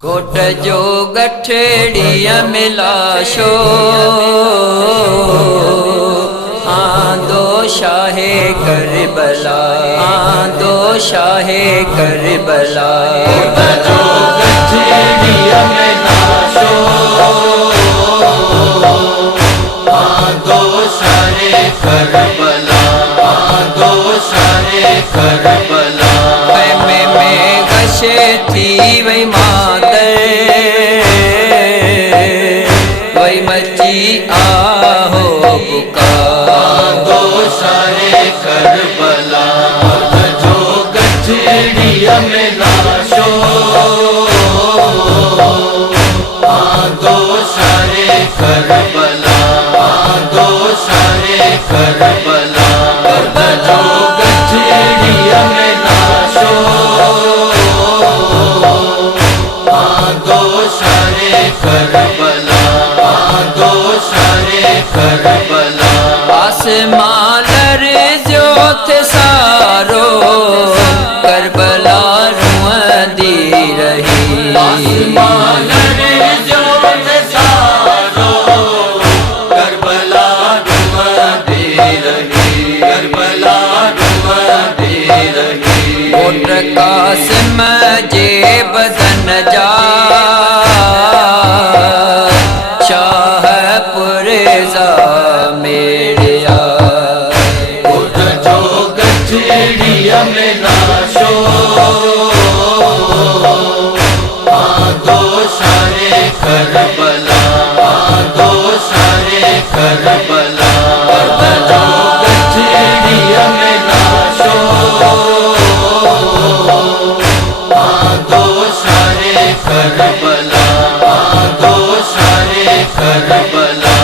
कोट जो गठड़िया मिलाशो आंदो शाहे करबला, आंदो शाहे करबला। कोट जो गठड़िया मिलाशो आंदो शाहे करबला, आंदो शाहे करबला। में गशे थी वही मातर वही मची आहो पुकार। दो शाहे करबला जो गठड़िया में लाशो दो शाहे करबला, दो शाहे करबला। जो गठड़िया में लाशो करबला, दो शाहे करबला। आसमान जो थे सारो करबला रुअंदी रही। आसमान जो थे सारो करबला रुअंदी रही, करबला रुअंदी रही। कोट कासिम जे बदन जा गठड़िया में लाशो दो शाहे करबला, दो शाहे करबला। जो गठड़िया में लाशो दो शाहे करबला, दो शाहे करबला।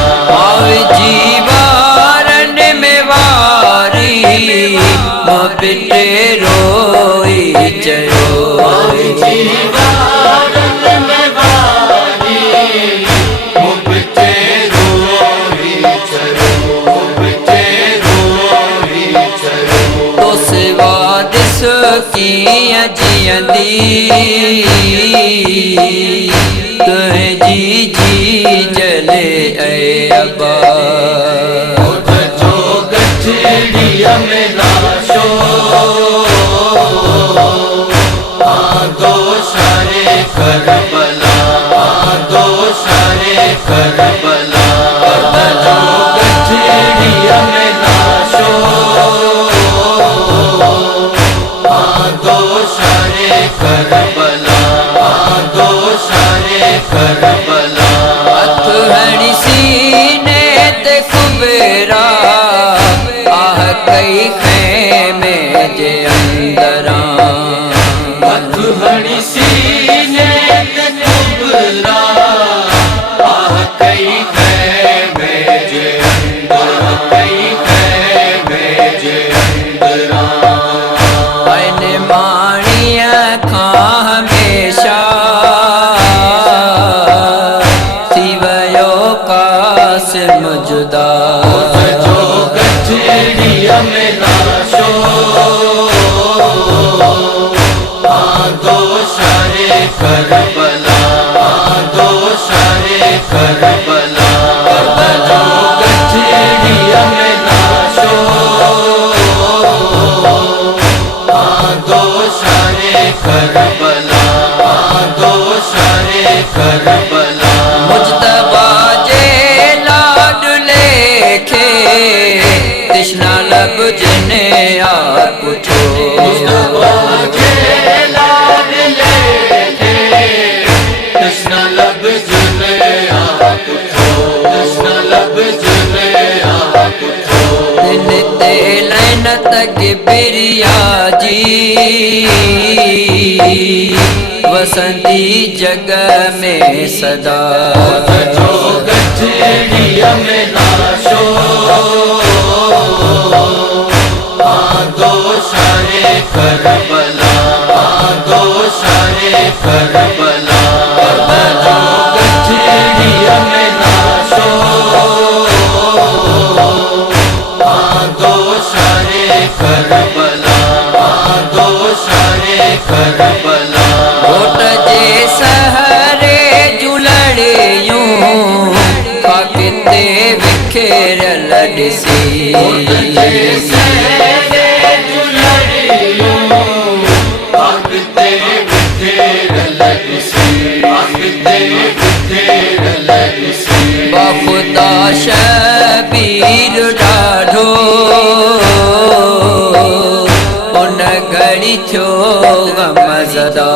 जीवारन में वारी पिटे रोई चरो। जीवारन में वारी पिटे रोई चरो, पिटे रोई चरो। तो सिवा दिस की जियंदी तुझे जी जी जले ऐ अबा। जो गठड़िया में लाशो दो शाहे करबला, दो शाहे करबला। जो गठड़िया में लाशो दो शाहे करबला, दो शाहे करबला। अथहणी सीने ते कुबेरा आह कई खेमे जे अंदरा। अथहणी सीने ते कुबेरा आह कई खेमे जे अंदरा, कई खेमे जे अंदरा। आने माणिया खा हमेशा सिवयो कासिम जुदा। जो गठड़िया में लाशो दो शाहे करबला, दो शाहे करबला। जो गठड़िया में लाशो दो शाहे करबला, दो शाहे करबला। मुज्तबा जे लाड लेखे तृष्णा लब जने आ पुछो। मुज्तबा जे लाड लेखे तृष्णा लब जने आ पुछो, तृष्णा लब जने आ पुछो। दिन ते लैनत के बिरिया जी वसंती जग में सदा। जो गठड़िया में लाशो दो शाहे करबला, दो शाहे करबला। जो गठड़िया में लाशो दो शाहे करबला, दो शाहे करबला। कोट जे सह लॾसी ख़ुदा शबीर ॾाढो उन घड़ी थियो गमज़दा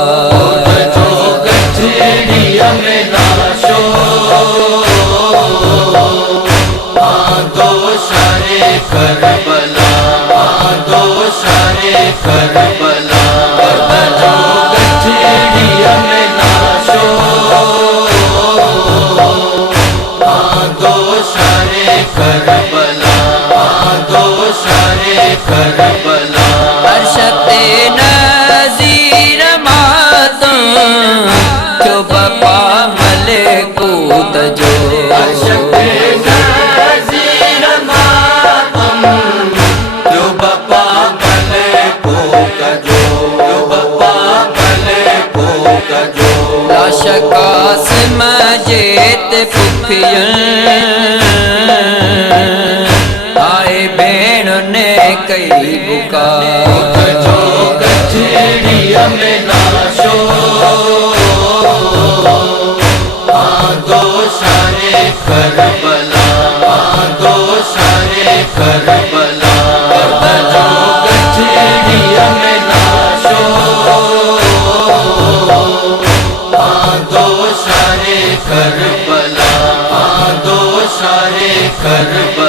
करबला दो शारे करबला जो गठड़िया में नाशो दो शारे करबला दो शारे करबला अरशते नज़ीर मातम जो बपा मलकूत जो अरशते नज़ीर मातम जो बपा मलकूत जो बपा मलकूत जो लाशकास मजेत पुफियन आए भेण ने कई बुका जो गठड़िया में नाशो दो शारे करबला दो शारे करबला जो गठड़िया में नाशो दो शारे करबला दो शारे करबला